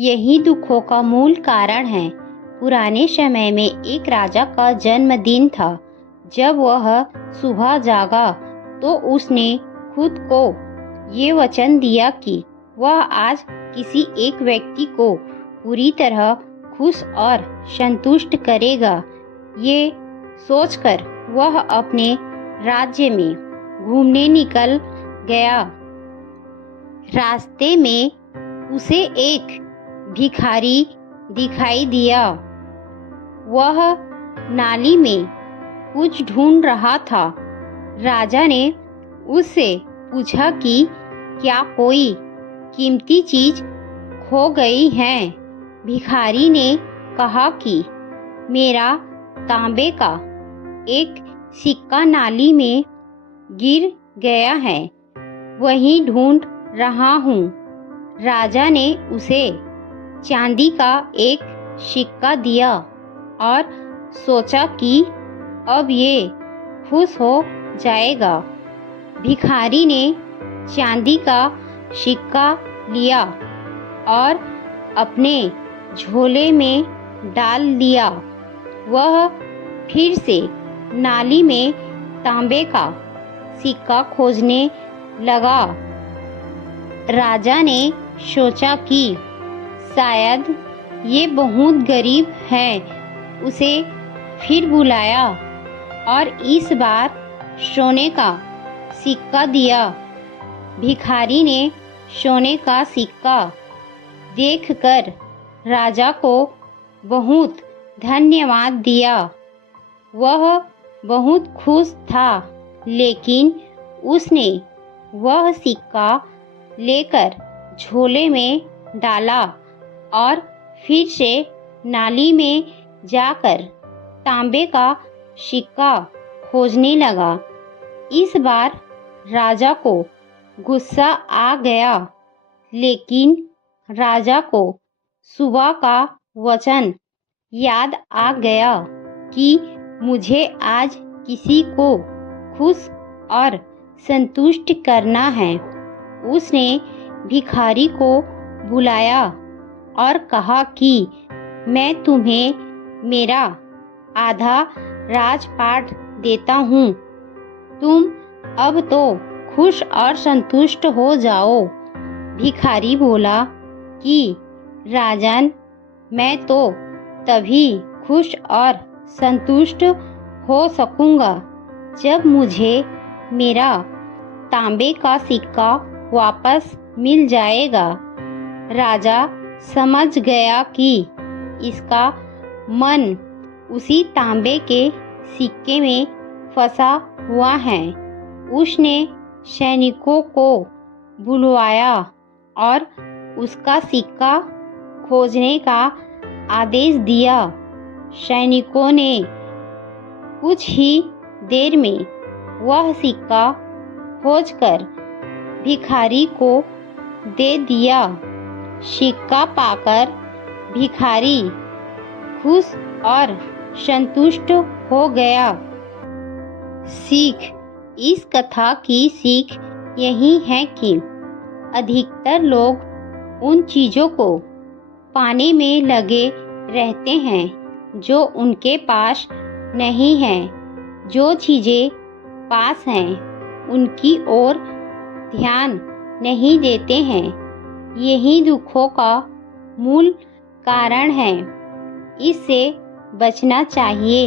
यही दुखों का मूल कारण है। पुराने समय में एक राजा का जन्मदिन था। जब वह सुबह जागा तो उसने खुद को ये वचन दिया कि वह आज किसी एक व्यक्ति को पूरी तरह खुश और संतुष्ट करेगा। ये सोचकर वह अपने राज्य में घूमने निकल गया। रास्ते में उसे एक भिखारी दिखाई दिया। वह नाली में कुछ ढूंढ रहा था। राजा ने उससे पूछा कि क्या कोई कीमती चीज खो गई है। भिखारी ने कहा कि मेरा तांबे का एक सिक्का नाली में गिर गया है, वही ढूंढ रहा हूँ। राजा ने उसे चांदी का एक सिक्का दिया और सोचा कि अब ये खुश हो जाएगा। भिखारी ने चांदी का सिक्का लिया और अपने झोले में डाल दिया। वह फिर से नाली में तांबे का सिक्का खोजने लगा। राजा ने सोचा कि शायद ये बहुत गरीब है। उसे फिर बुलाया और इस बार सोने का सिक्का दिया। भिखारी ने सोने का सिक्का देखकर राजा को बहुत धन्यवाद दिया। वह बहुत खुश था, लेकिन उसने वह सिक्का लेकर झोले में डाला और फिर से नाली में जाकर तांबे का सिक्का खोजने लगा। इस बार राजा को गुस्सा आ गया, लेकिन राजा को सुबह का वचन याद आ गया कि मुझे आज किसी को खुश और संतुष्ट करना है। उसने भिखारी को बुलाया और कहा कि मैं तुम्हें मेरा आधा राजपाट देता हूँ। तुम अब तो खुश और संतुष्ट हो जाओ। भिखारी बोला कि राजन, मैं तो तभी खुश और संतुष्ट हो सकूंगा जब मुझे मेरा तांबे का सिक्का वापस मिल जाएगा। राजा समझ गया कि इसका मन उसी तांबे के सिक्के में फंसा हुआ है। उसने सैनिकों को बुलवाया और उसका सिक्का खोजने का आदेश दिया। सैनिकों ने कुछ ही देर में वह सिक्का खोजकर भिखारी को दे दिया। सिक्का पाकर भिखारी खुश और संतुष्ट हो गया। सीख। इस कथा की सीख यही है कि अधिकतर लोग उन चीज़ों को पाने में लगे रहते हैं जो उनके पास नहीं है। जो चीज़ें पास हैं उनकी ओर ध्यान नहीं देते हैं। यही दुखों का मूल कारण है। इससे बचना चाहिए।